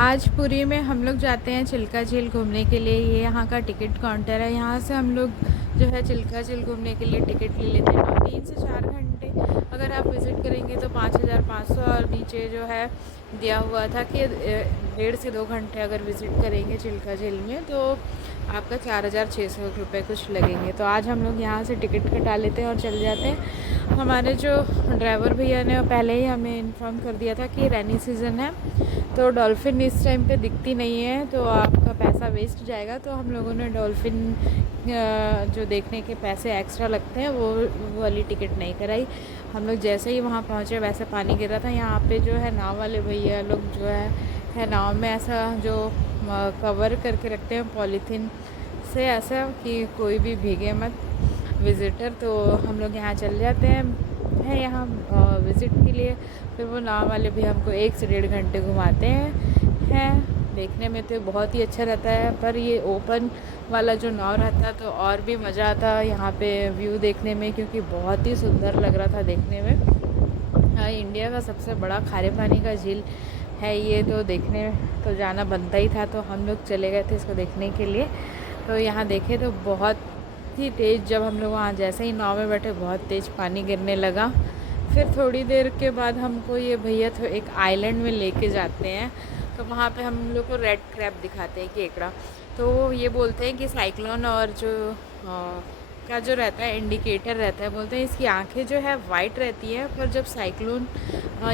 आज पुरी में हम लोग जाते हैं चिल्का झील घूमने के लिए। ये यहाँ का टिकट काउंटर है। यहाँ से हम लोग जो है चिल्का झील घूमने के लिए टिकट ले लेते हैं। 3 से 4 घंटे अगर आप विज़िट करेंगे तो 5,500, और नीचे जो है दिया हुआ था कि 1.5 से 2 घंटे अगर विज़िट करेंगे चिल्का झील में तो आपका 4,600 रुपये कुछ लगेंगे। तो आज हम लोग यहाँ से टिकट कटा लेते हैं और चले जाते हैं। हमारे जो ड्राइवर भैया ने पहले ही हमें इन्फॉर्म कर दिया था कि रेनी सीज़न है तो डॉल्फिन इस टाइम पे दिखती नहीं है, तो आपका पैसा वेस्ट जाएगा। तो हम लोगों ने डॉल्फिन जो देखने के पैसे एक्स्ट्रा लगते हैं वो वाली टिकट नहीं कराई। हम लोग जैसे ही वहाँ पहुँचे वैसे पानी गिर रहा था। यहाँ पे जो है नाव वाले भैया लोग जो है नाव में ऐसा जो कवर करके रखते हैं पॉलीथीन से, ऐसा कि कोई भी भीगे मत विज़िटर। तो हम लोग यहाँ चल जाते हैं यहाँ विज़िट के लिए। फिर वो नाव वाले भी हमको 1 से 1.5 घंटे घुमाते हैं। देखने में तो बहुत ही अच्छा रहता है, पर ये ओपन वाला जो नाव रहता तो और भी मज़ा आता यहाँ पे व्यू देखने में, क्योंकि बहुत ही सुंदर लग रहा था देखने में। इंडिया का सबसे बड़ा खारे पानी का झील है ये, तो देखने तो जाना बनता ही था। तो हम लोग चले गए थे इसको देखने के लिए। तो यहाँ देखे तो बहुत ही तेज़, जब हम लोग वहाँ जैसे ही नाव में बैठे बहुत तेज़ पानी गिरने लगा। फिर थोड़ी देर के बाद हमको ये भैया तो एक आइलैंड में लेके जाते हैं। तो वहाँ पे हम लोग को रेड क्रैब दिखाते हैं, केकड़ा। तो ये बोलते हैं कि साइक्लोन और जो का जो रहता है इंडिकेटर रहता है, बोलते हैं इसकी आंखें जो है वाइट रहती है, पर जब साइक्लोन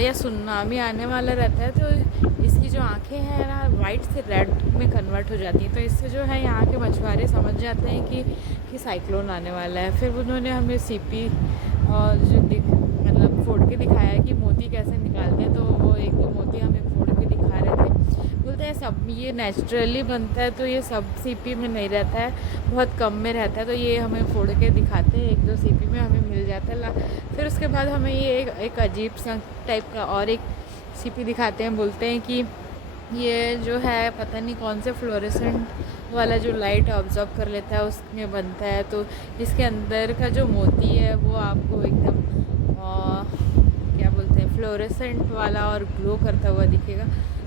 या सुनामी आने वाला रहता है तो इसकी जो आंखें हैं ना वाइट से रेड में कन्वर्ट हो जाती हैं। तो इससे जो है यहाँ के मछुआरे समझ जाते हैं कि साइक्लोन आने वाला है। फिर उन्होंने हमें सीपी जो मतलब फोड़ के दिखाया है कि मोती कैसे निकालते हैं। तो वो एक दो मोती हमें फोड़ के दिखा रहे थे। बोलते हैं सब ये नेचुरली बनता है, तो ये सब सीपी में नहीं रहता है, बहुत कम में रहता है। तो ये हमें फोड़ के दिखाते हैं, 1-2 सीपी में हमें मिल जाता है। फिर उसके बाद हमें ये एक अजीब सा टाइप का और एक सीपी दिखाते हैं। बोलते हैं कि ये जो है पता नहीं कौन से फ्लोरेसेंट वाला जो लाइट ऑब्जर्व कर लेता है उसमें बनता है। तो इसके अंदर का जो मोती है वो आपको एकदम क्या बोलते हैं फ्लोरेसेंट वाला और ग्लो करता हुआ दिखेगा।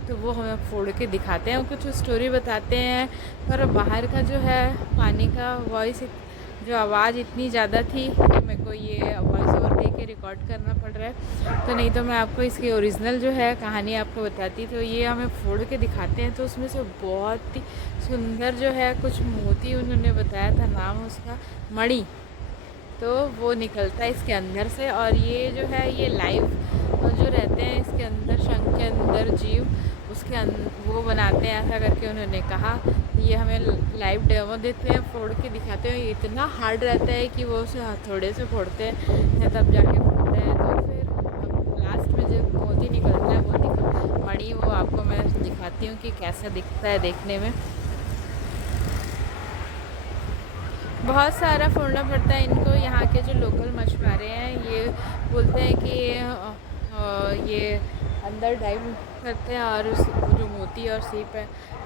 तो वो हमें फोड़ के दिखाते हैं, कुछ स्टोरी बताते हैं। पर बाहर का जो है पानी का वॉइस, जो आवाज़ इतनी ज़्यादा थी कि मेरे को ये वॉइस ओवर दे के रिकॉर्ड करना पड़ रहा है। तो नहीं तो मैं आपको इसकी ओरिजिनल जो है कहानी आपको बताती। तो ये हमें फोड़ के दिखाते हैं। तो उसमें से बहुत ही सुंदर जो है कुछ मोती उन्होंने बताया था, नाम उसका मणि, तो वो निकलता है इसके अंदर से। और ये जो है ये लाइव जो रहते हैं इसके अंदर, शंख के अंदर जीव उसके वो बनाते हैं, ऐसा करके उन्होंने कहा। ये हमें लाइव डेमो देते हैं, फोड़ के दिखाते हैं। ये इतना हार्ड रहता है कि वो उसे हथौड़े से फोड़ते हैं तब जाके फूटता है। तो फिर लास्ट में जब मोती निकलता है वो मणि, वो आपको मैं दिखाती हूँ कि कैसा दिखता है देखने में। बहुत सारा फोड़ना पड़ता है इनको। यहाँ के जो लोकल मछुआरे हैं ये बोलते हैं कि ये अंदर डाइव करते हैं और उस जो मोती और सीप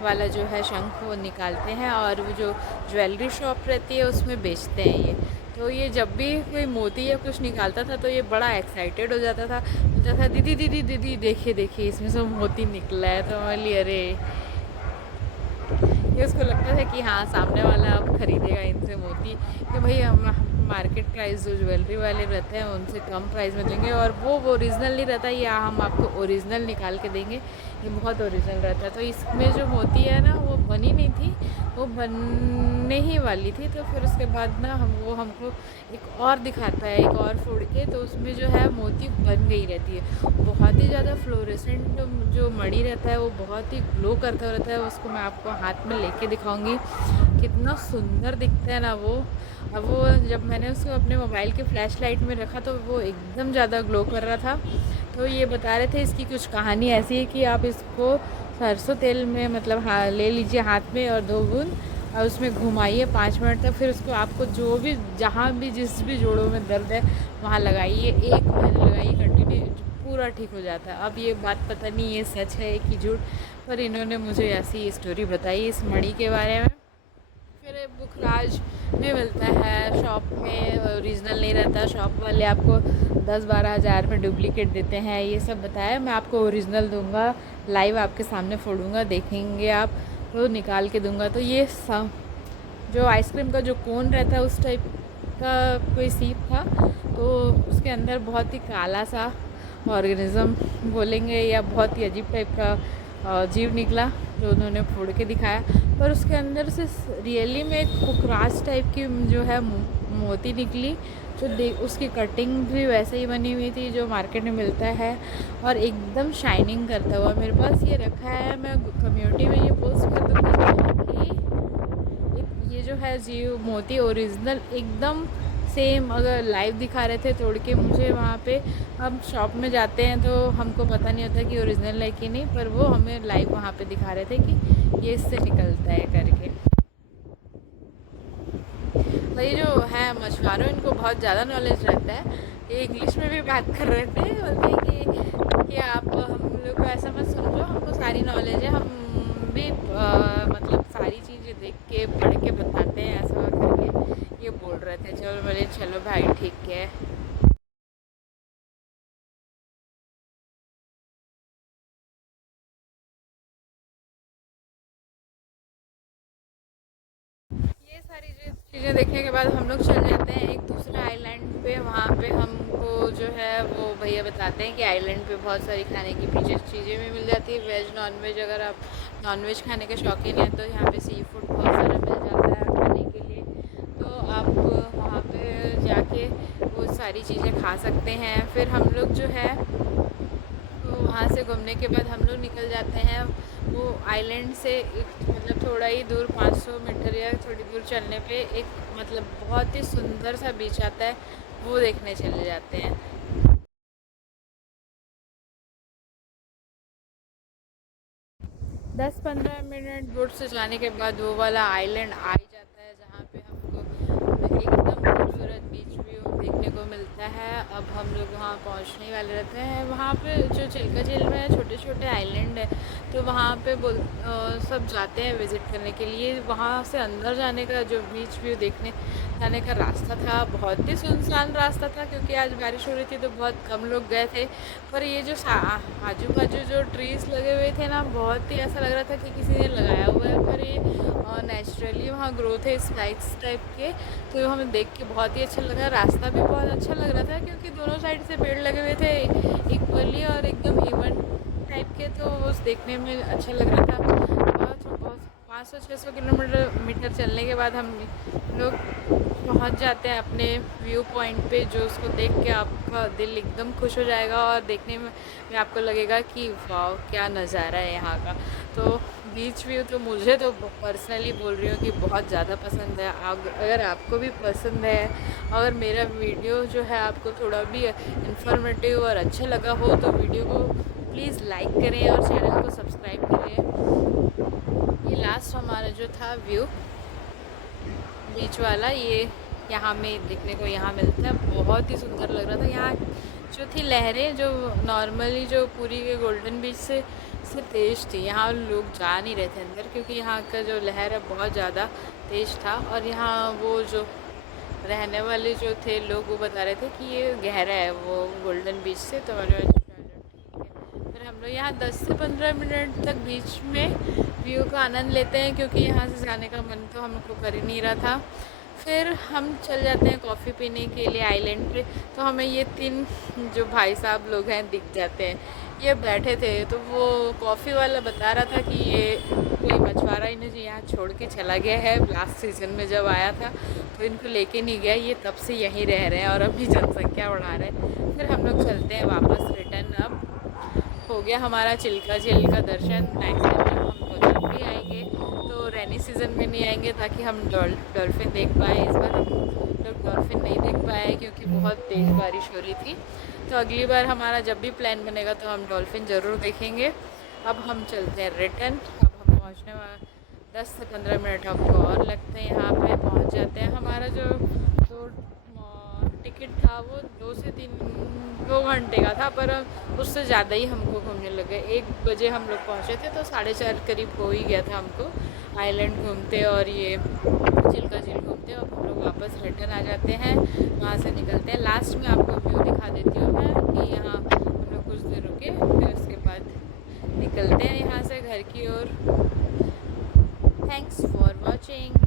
वाला जो है शंख वो निकालते हैं, और वो जो ज्वेलरी शॉप रहती है उसमें बेचते हैं ये। तो ये जब भी कोई मोती या कुछ निकालता था तो ये बड़ा एक्साइटेड हो जाता था, बोलता था दीदी दीदी दीदी देखिए देखिए इसमें से मोती निकला है। तो मैं बोली अरे, ये उसको लगता था कि हाँ सामने वाला अब ख़रीदेगा इनसे मोती, कि भाई हम मार्केट प्राइस जो ज्वेलरी वाले रहते हैं उनसे कम प्राइस में देंगे, और वो ओरिजिनल नहीं रहता, या हम आपको ओरिजिनल निकाल के देंगे, ये बहुत ओरिजिनल रहता है। तो इसमें जो मोती है ना वो बनी नहीं थी, वो बनने ही वाली थी। तो फिर उसके बाद ना वो हमको एक और दिखाता है, एक और फोड़ के, तो उसमें जो है मोती बन गई रहती है। बहुत ही ज़्यादा फ्लोरेसेंट जो मणि रहता है वो बहुत ही ग्लो करता रहता है। उसको मैं आपको हाथ में लेके दिखाऊंगी, कितना सुंदर दिखता है ना वो। अब वो जब मैंने उसको अपने मोबाइल के फ्लैश लाइट में रखा तो वो एकदम ज़्यादा ग्लो कर रहा था। तो ये बता रहे थे इसकी कुछ कहानी ऐसी है कि आप इसको सरसों तेल में मतलब ले लीजिए हाथ में और 2 बूंद, और उसमें घुमाइए 5 मिनट तक। फिर उसको आपको जो भी जहाँ भी जिस भी जोड़ों में दर्द है वहाँ लगाइए, 1 महीने लगाइए कंटिन्यू, पूरा ठीक हो जाता है। अब ये बात पता नहीं ये सच है कि झूठ, पर इन्होंने मुझे ऐसी स्टोरी बताई इस मणि के बारे में। फिर ये बुखराज में मिलता है, शॉप में ओरिजिनल नहीं रहता। शॉप वाले आपको 10-12 हज़ार में डुप्लीकेट देते हैं, ये सब बताया। मैं आपको ओरिजिनल दूंगा, लाइव आपके सामने फोड़ूंगा, देखेंगे आप, तो निकाल के दूंगा। तो ये सब जो आइसक्रीम का जो कोन रहता है उस टाइप का कोई सीप था, तो उसके अंदर बहुत ही काला सा ऑर्गेनिज्म बोलेंगे या बहुत ही अजीब टाइप का जीव निकला जो उन्होंने फोड़ के दिखाया। पर उसके अंदर से रियली में एक पुखराज टाइप की जो है मोती निकली, जो उसकी कटिंग भी वैसे ही बनी हुई थी जो मार्केट में मिलता है, और एकदम शाइनिंग करता हुआ। मेरे पास ये रखा है, मैं कम्युनिटी में ये पोस्ट कर दूँगी कि ये जो है जीव मोती ओरिजिनल एकदम सेम अगर लाइव दिखा रहे थे तोड़ के मुझे वहाँ पे। हम शॉप में जाते हैं तो हमको पता नहीं होता कि ओरिजिनल है कि नहीं, पर वो हमें लाइव वहाँ पे दिखा रहे थे कि ये इससे निकलता है करके। तो ये जो है मछुआरों, इनको बहुत ज़्यादा नॉलेज रहता है। ये इंग्लिश में भी बात कर रहे थे, बोलते हैं कि आप हम लोग को ऐसा मत समझो, हमको सारी नॉलेज है, हम भी मतलब सारी चीज़ें देख के पढ़ के बताते हैं, ऐसा करके ये बोल रहे थे। चलो बोले चलो भाई ठीक है। ये सारी चीज़ें देखने के बाद हम लोग चल जाते हैं एक दूसरे आइलैंड पे। वहाँ पे हमको जो है वो भैया बताते हैं कि आइलैंड पे बहुत सारी खाने की चीज़ें भी मिल जाती है, वेज नॉन वेज। अगर आप नॉन वेज खाने के शौकीन हैं तो यहाँ पे सी फूड बहुत सारा मिल जाता है खाने के लिए, तो आप वहाँ पे जाके वो सारी चीज़ें खा सकते हैं। फिर हम लोग जो है तो वहाँ से घूमने के बाद हम लोग निकल जाते हैं वो आइलैंड से मतलब थोड़ा ही दूर, 500 मीटर या थोड़ी दूर चलने पे एक मतलब बहुत ही सुंदर सा बीच आता है, वो देखने चले जाते हैं। 10-15 मिनट बोट से जाने के बाद वो वाला आइलैंड आ ही जाता है जहाँ पे हमको एकदम खूबसूरत बीच व्यू देखने को मिलता है। अब हम लोग वहाँ पहुँचने वाले रहते हैं। वहाँ पे जो चिल्का झील में छोटे छोटे आइलैंड है, तो वहाँ पे सब जाते हैं विज़िट करने के लिए। वहाँ से अंदर जाने का जो बीच व्यू देखने जाने का रास्ता था, बहुत ही सुनसान रास्ता था क्योंकि आज बारिश हो रही थी तो बहुत कम लोग गए थे। पर ये जो आजू बाजू जो ट्रीज़ लगे हुए थे ना, बहुत ही ऐसा लग रहा था कि किसी ने लगाया हुआ है, पर ये नेचुरली वहाँ ग्रोथ है स्पाइक्स टाइप के, तो हमें देख के बहुत ही अच्छा लगा। रास्ता भी बहुत अच्छा लग रहा था क्योंकि दोनों साइड से पेड़ लगे हुए थे इक्वली और एकदम इवन टाइप के, तो उस देखने में अच्छा लग रहा था। बहुत 500-600 किलोमीटर चलने के बाद हम लोग पहुंच जाते हैं अपने व्यू पॉइंट पे, जो उसको देख के आपका दिल एकदम खुश हो जाएगा और देखने में आपको लगेगा कि वाह क्या नज़ारा है यहाँ का। तो बीच व्यू तो मुझे तो पर्सनली बोल रही हूँ कि बहुत ज़्यादा पसंद है। अगर आपको भी पसंद है, अगर मेरा वीडियो जो है आपको थोड़ा भी इंफॉर्मेटिव और अच्छा लगा हो तो वीडियो को प्लीज़ लाइक करें और चैनल को सब्सक्राइब करें। ये लास्ट हमारा जो था व्यू बीच वाला, ये यहाँ में देखने को यहाँ मिलता है, बहुत ही सुंदर लग रहा था। यहाँ जो थी लहरें जो नॉर्मली जो पूरी के गोल्डन बीच से तेज़ थी, यहाँ लोग जा नहीं रहे थे अंदर क्योंकि यहाँ का जो लहर है बहुत ज़्यादा तेज़ था। और यहाँ वो जो रहने वाले जो थे लोग वो बता रहे थे कि ये गहरा है वो गोल्डन बीच से, तो मैंने ठीक है। फिर हम लोग यहाँ 10 से 15 मिनट तक बीच में व्यू का आनंद लेते हैं क्योंकि यहाँ से जाने का मन तो हमको कर ही नहीं रहा था। फिर हम चल जाते हैं कॉफ़ी पीने के लिए आइलैंड पे, तो हमें ये 3 जो भाई साहब लोग हैं दिख जाते हैं। ये बैठे थे तो वो कॉफ़ी वाला बता रहा था कि ये कोई मछुआरा इन्हें यहाँ छोड़ के चला गया है, लास्ट सीज़न में जब आया था तो इनको लेके नहीं गया, ये तब से यहीं रह रहे हैं और अभी जनसंख्या बढ़ा रहे हैं। फिर हम लोग चलते हैं वापस रिटर्न। अब हो गया हमारा चिल्का झील का दर्शन। नेक्स्ट टाइम हम जब भी आएंगे तो रेनी सीज़न में नहीं आएंगे ताकि हम डॉल्फिन देख पाएँ। इस बार हम लोग डॉल्फिन नहीं देख पाए क्योंकि बहुत तेज़ बारिश हो रही थी, तो अगली बार हमारा जब भी प्लान बनेगा तो हम डॉल्फिन ज़रूर देखेंगे। अब हम चलते हैं रिटर्न। अब हम पहुँचने वाले 10 से 15 मिनट हमको और लगते हैं, यहाँ पे पहुँच जाते हैं। हमारा जो टिकट था वो 2 घंटे का था, पर उससे ज़्यादा ही हमको घूमने लगे। 1 बजे हम लोग पहुँचे थे, तो 4:30 करीब हो ही गया था हमको आइलैंड घूमते और ये चिल्का झील घूमते। अब हम लोग वापस रिटर्न आ जाते हैं, वहाँ से निकलते हैं। लास्ट में आपको व्यू दिखा देती हूँ मैं कि यहाँ हम लोग कुछ देर रुके, फिर उसके बाद निकलते हैं यहाँ से घर की ओर। Thanks for watching.